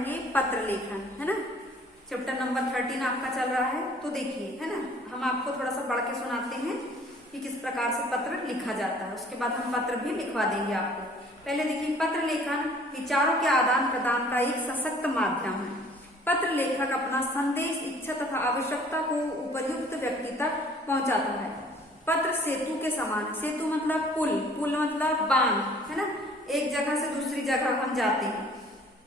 पढ़ेंगे पत्र लेखन, है ना। चैप्टर नंबर 13 आपका चल रहा है। तो देखिए, है ना, हम आपको थोड़ा सा पढ़ के सुनाते हैं कि किस प्रकार से पत्र लिखा जाता है। उसके बाद हम पत्र भी लिखवा देंगे आपको। पहले देखिए, पत्र लेखन विचारों के आदान प्रदान का एक सशक्त माध्यम है। पत्र लेखक अपना संदेश, इच्छा तथा आवश्यकता को उपयुक्त व्यक्ति तक पहुंचाता है। पत्र सेतु के समान है। सेतु मतलब पुल, पुल मतलब बांध, है ना। एक जगह से दूसरी जगह हम जाते हैं,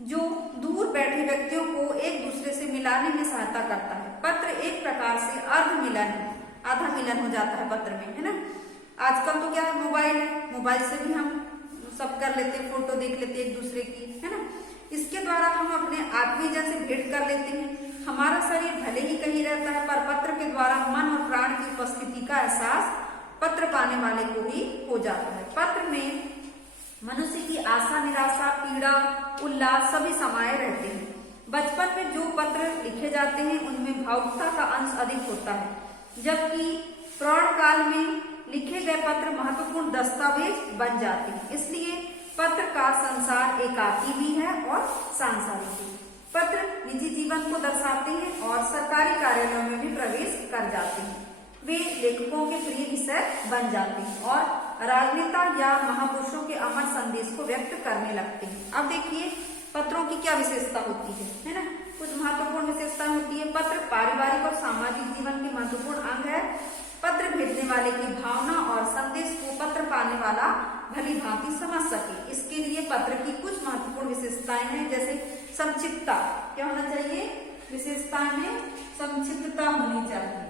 जो दूर बैठे व्यक्तियों को एक दूसरे से मिलाने में सहायता करता है। पत्र एक प्रकार से अर्ध मिलन है, आधा मिलन हो जाता है पत्र में, है ना। आजकल तो क्या है, मोबाइल है, मोबाइल से भी हम सब कर लेते हैं, फोटो देख लेते हैं एक दूसरे की, है ना। इसके द्वारा हम अपने आत्मीयजन से भेंट कर लेते हैं। हमारा शरीर भले ही कहीं रहता है, पर पत्र के द्वारा मन और प्राण की उपस्थिति का एहसास पत्र पाने वाले को भी हो जाता है। पत्र में मनुष्य की आशा, निराशा, पीड़ा, उल्लास सभी समाये रहते हैं। बचपन में जो पत्र लिखे जाते हैं उनमें भावुकता का अंश अधिक होता है, जबकि प्रौढ़ काल में लिखे गए पत्र महत्वपूर्ण दस्तावेज बन जाते हैं। इसलिए पत्र का संसार एकाकी भी है और सांसारिक भी। पत्र निजी जीवन को दर्शाते हैं और सरकारी कार्यालयों में भी प्रवेश कर जाते हैं। वे लेखकों के प्रिय विषय बन जाते हैं और राजनेता या महापुरुषों के अमर संदेश को व्यक्त करने लगते हैं। अब देखिए, पत्रों की क्या विशेषता होती है ना। कुछ महत्वपूर्ण विशेषता होती है। पत्र पारिवारिक और सामाजिक जीवन के महत्वपूर्ण अंग है। पत्र भेजने वाले की भावना और संदेश को पत्र पाने वाला भली भांति समझ सके, इसके लिए पत्र की कुछ महत्वपूर्ण विशेषताएं हैं। जैसे संक्षिप्तता, क्या होना चाहिए, विशेषताएं में संक्षिप्तता होनी चाहिए।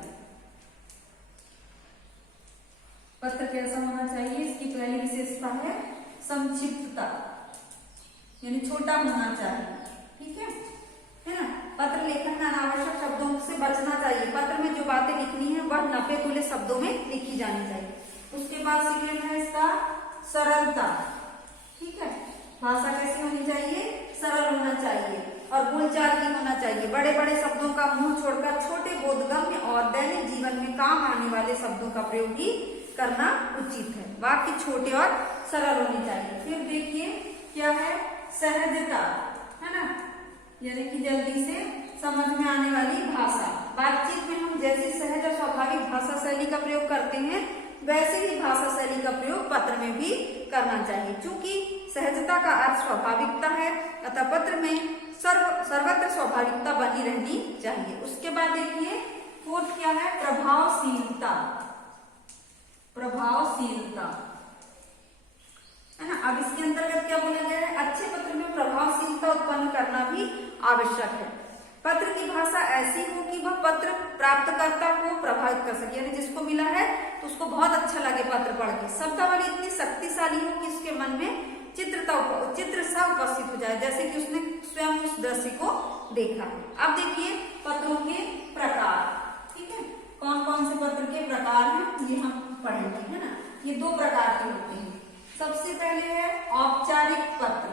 पत्र कैसा होना चाहिए, इसकी पहली विशेषता है संक्षिप्तता, यानी छोटा होना चाहिए, ठीक है ना। पत्र लेखन में अनावश्यक शब्दों से बचना चाहिए। पत्र में जो बातें लिखनी है वह नपे तुले शब्दों में लिखी जानी चाहिए। उसके बाद सेकेंड है इसका सरलता, ठीक है। भाषा कैसी होनी चाहिए, सरल होना चाहिए और बोलचाल की होना चाहिए। बड़े बड़े शब्दों का मुंह छोड़कर छोटे बोधगम्य और दैनिक जीवन में काम आने वाले शब्दों का प्रयोग ही करना उचित है। वाक्य छोटे और सरल होने चाहिए। फिर देखिए क्या है, सहजता, है ना, यानी कि जल्दी से समझ में आने वाली भाषा। बातचीत में हम जैसे सहज और स्वाभाविक भाषा शैली का प्रयोग करते हैं, वैसे ही भाषा शैली का प्रयोग पत्र में भी करना चाहिए। चूंकि सहजता का अर्थ स्वाभाविकता है, अतः पत्र में सर्वत्र स्वाभाविकता बनी रहनी चाहिए। उसके बाद देखिए फोर्थ क्या है, प्रभावशीलता, प्रभावशीलता, है ना। अब इसके अंतर्गत क्या बोला गया है, अच्छे पत्र में प्रभावशीलता उत्पन्न करना भी आवश्यक है। पत्र की भाषा ऐसी हो कि वह पत्र प्राप्तकर्ता को प्रभावित कर सके, यानी जिसको मिला है तो उसको बहुत अच्छा लगे पत्र पढ़ के। शब्दावली इतनी शक्तिशाली हो कि उसके मन में चित्र सा उपस्थित हो जाए, जैसे कि उसने स्वयं उस दृश्य को देखा। अब देखिए पत्रों के प्रकार, ठीक है, कौन कौन से पत्र के प्रकार हैं ये हम पढ़ेंगे, है ना। ये दो प्रकार के होते हैं। सबसे पहले है औपचारिक पत्र,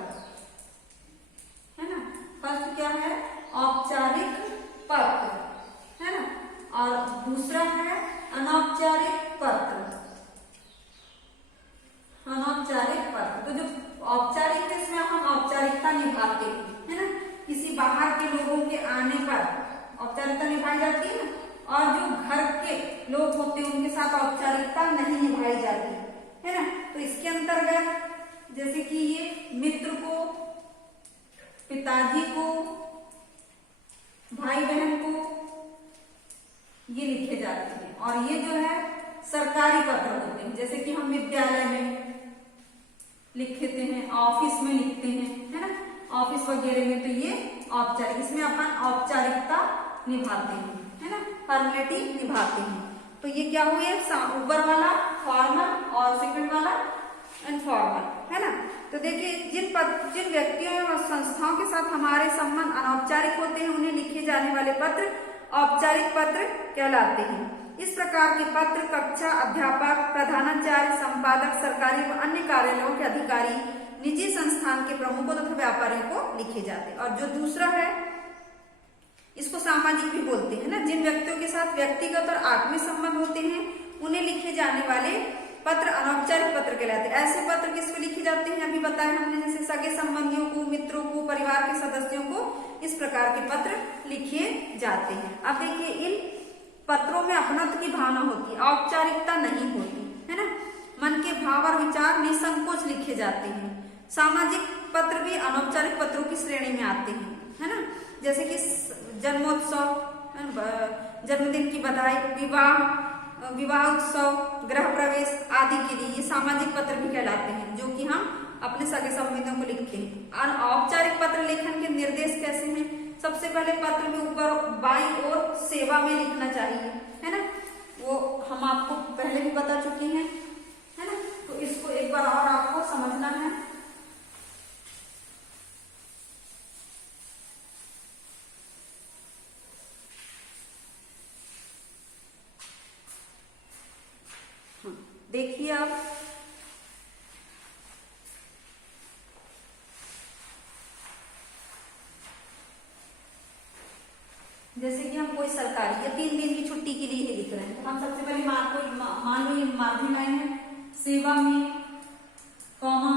है ना। फर्स्ट क्या है, औपचारिक पत्र, है ना, और दूसरा है अनौपचारिक पत्र, अनौपचारिक पत्र। तो जो औपचारिक है इसमें हम औपचारिकता निभाते हैं, है ना। किसी बाहर के लोगों के आने पर औपचारिकता निभाई जाती है ना, और जो घर के लोग होते हैं उनके साथ औपचारिकता नहीं निभाई जाती, है ना। तो इसके अंतर्गत जैसे कि ये मित्र को, पिताजी को, भाई बहन को ये लिखे जाते हैं। और ये जो है सरकारी पत्र होते हैं, जैसे कि हम विद्यालय में लिखते हैं, ऑफिस में लिखते हैं, है ना, ऑफिस वगैरह में। तो ये औपचारिक, इसमें अपन औपचारिकता निभाते हैं, है ना, फॉर्मेलिटी निभाते हैं। तो ये क्या हुए, ऊपर वाला फॉर्मल और सेकंड वाला इनफॉर्मल, है ना। तो देखिए जिन व्यक्तियों और संस्थाओं के साथ हमारे संबंध अनौपचारिक होते हैं उन्हें लिखे जाने वाले पत्र औपचारिक पत्र कहलाते हैं। इस प्रकार के पत्र कक्षा अध्यापक, प्रधानाचार्य, संपादक, सरकारी व अन्य कार्यालयों के अधिकारी, निजी संस्थान के प्रमुखों तथा व्यापारियों को लिखे जाते हैं। और जो दूसरा है इसको सामाजिक भी बोलते हैं ना, जिन व्यक्तियों के साथ व्यक्तिगत और आत्मीय संबंध होते हैं उन्हें लिखे जाने वाले पत्र अनौपचारिक पत्र कहलाते हैं। ऐसे पत्र किस पे लिखे जाते हैं, अभी बताया हमने, जैसे सगे संबंधियों को, मित्रों को, परिवार के सदस्यों को, इस प्रकार के पत्र लिखे जाते हैं। अब देखिए, इन पत्रों में अपनत्व की भावना होती है, औपचारिकता नहीं होती है ना। मन के भाव और विचार निसंकोच लिखे जाते हैं। सामाजिक पत्र भी अनौपचारिक पत्रों की श्रेणी में आते हैं, है ना। जैसे कि जन्मोत्सव, जन्मदिन की बधाई, विवाह उत्सव, गृह प्रवेश आदि के लिए ये सामाजिक पत्र भी कहलाते हैं, जो कि हम अपने सगे संबंधियों को लिखते हैं। अनौपचारिक पत्र लेखन के निर्देश कैसे हैं? सबसे पहले पत्र में ऊपर बाईं ओर सेवा में लिखना चाहिए, है ना। वो हम आपको पहले भी बता चुके हैं, है ना। तो इसको एक बार और आपको समझना है। देखिए आप, जैसे कि हम कोई सरकारी या 3 दिन की छुट्टी के लिए ही लिख रहे हैं, तो हम सबसे पहले मान लो ये माध्यम लाइन है, सेवा में कॉमा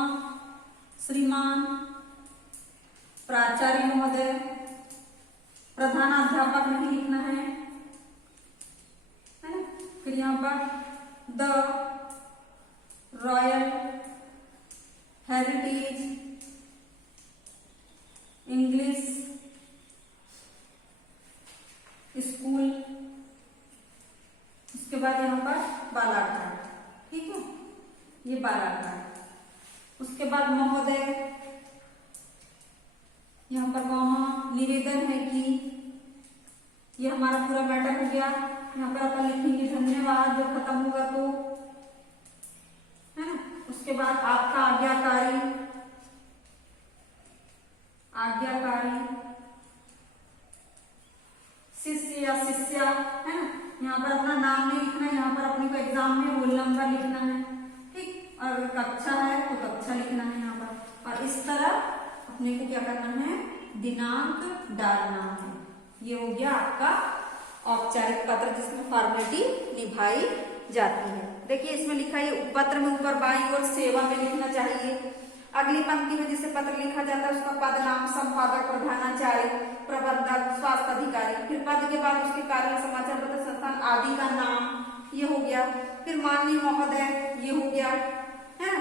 श्रीमान प्राचार्य महोदय, प्रधानाध्यापक नहीं लिखना है ना। फिर यहाँ पर the royal heritage English school, उसके बाद यहाँ पर बालाघाट, ठीक है, ये बालाघाट। उसके बाद महोदय, यहाँ पर कॉमा, निवेदन है कि, ये हमारा पूरा मैटर हो गया। यहाँ पर अपन लिखेंगे धन्यवाद जब खत्म होगा तो, है ना। उसके बाद आपका आज्ञाकारी, शिष्य या शिष्या, है ना। यहाँ पर अपना नाम नहीं लिखना है, यहाँ पर अपने को एग्जाम में रोल नंबर लिखना है, ठीक। और अगर कक्षा है तो कक्षा लिखना है यहाँ पर, और इस तरह अपने को क्या करना है, दिनांक डालना है। ये हो गया आपका औपचारिक पत्र, जिसमें फॉर्मेलिटी निभाई जाती है। देखिए इसमें लिखा है, पत्र में ऊपर बाईं ओर सेवा में लिखना चाहिए। अगली पंक्ति में जिसे पत्र लिखा जाता है उसका पद नाम, संपादक, प्रधानाचार्य, प्रबंधक, स्वास्थ्य अधिकारी। फिर पद के बाद उसके कार्य, समाचार पत्र, संस्थान आदि का नाम, ये हो गया। फिर माननीय महोदय, ये हो गया, है ना।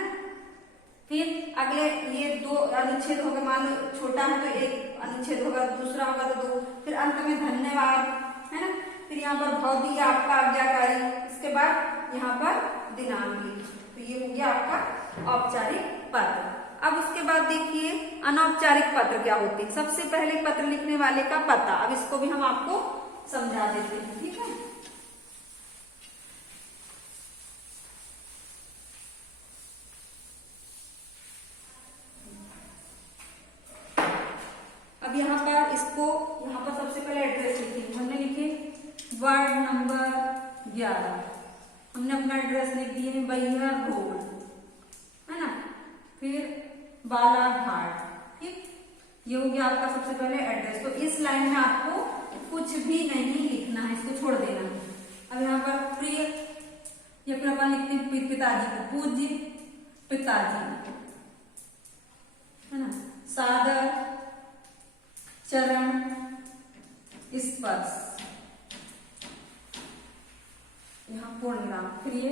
फिर अगले ये 2 अनुच्छेद हो गए, मान लो छोटा है तो 1 अनुच्छेद होगा, दूसरा होगा तो 2। फिर अंत में धन्यवाद, है ना। फिर यहाँ पर भौतिक आपका आज्ञाकारी, इसके बाद यहाँ पर दिनांक लिखिए। तो ये हो गया आपका औपचारिक पत्र। अब उसके बाद देखिए अनौपचारिक पत्र क्या होते हैं। सबसे पहले पत्र लिखने वाले का पता, अब इसको भी हम आपको समझा देते हैं, ठीक है। अब यहाँ पर इसको, यहाँ पर सबसे पहले एड्रेस लिखेंगे। हमने लिखे वार्ड नंबर 11, हमने अपना एड्रेस लिख दिए हैं, बैया रोड, है ना। फिर बालाघाट, ठीक। ये हो गया आपका सबसे पहले एड्रेस। तो इस लाइन में आपको कुछ भी नहीं लिखना है, इसको छोड़ देना है। अब यहाँ पर प्रिय, ये फिर अपन लिखते हैं पिताजी को, पूज्य पिताजी, है ना। सादर चरण स्पर्श, यहाँ पूर्ण नाम। फिर ये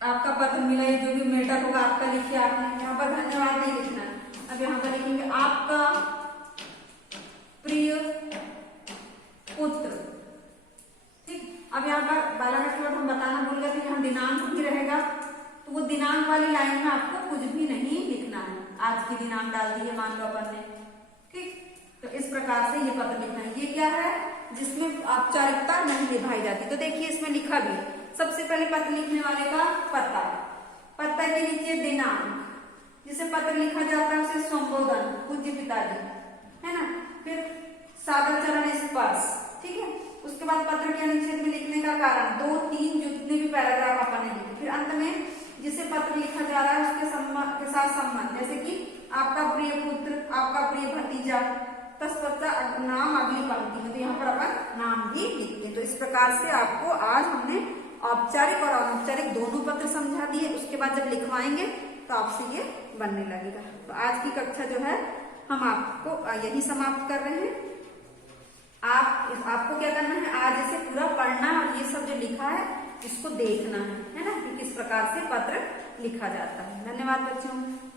आपका पत्र मिला, ये जो भी मैटर होगा आपका लिखिए आपने। यहाँ पर धन्यवाद नहीं लिखना है। अब यहाँ पर लिखेंगे आपका प्रिय पुत्र, ठीक। अब यहाँ पर बालाघाट के बाद हम बताना भूल गए थे, यहाँ दिनांक भी रहेगा, तो वो दिनांक वाली लाइन में आपको कुछ भी नहीं लिखना है। आज की दिनांक डाल दी है मान लो अपन ने, ठीक। तो इस प्रकार से ये पत्र लिखना है। ये क्या है, जिसमें औपचारिकता नहीं निभाई जाती। तो देखिए इसमें लिखा भी, सबसे पहले पत्र लिखने वाले का पता, पता के नीचे दिनांक, जिसे पत्र लिखा जाता है उसे संबोधन, पूज्य पिताजी, है ना। फिर सादर चरण स्पर्श, ठीक है। उसके बाद पत्र के अनुच्छेद में लिखने का कारण, 2, 3 जितने भी पैराग्राफ अपन ने लिखे। फिर अंत में जिसे पत्र लिखा जा रहा है उसके साथ संबंध, जैसे कि आपका प्रिय पुत्र, आपका प्रिय भतीजा, तत्पश्चात नाम अगली पंक्ति में, तो यहाँ पर अपन नाम भी लिखते हैं। तो इस प्रकार से आपको आज हमने औपचारिक और अनौपचारिक दोनों पत्र समझा दिए। उसके बाद जब लिखवाएंगे तो आपसे ये बनने लगेगा। तो आज की कक्षा जो है हम आपको यही समाप्त कर रहे हैं। आपको क्या करना है, आज इसे पूरा पढ़ना और ये सब जो लिखा है इसको देखना है ना, कि किस प्रकार से पत्र लिखा जाता है। धन्यवाद बच्चों।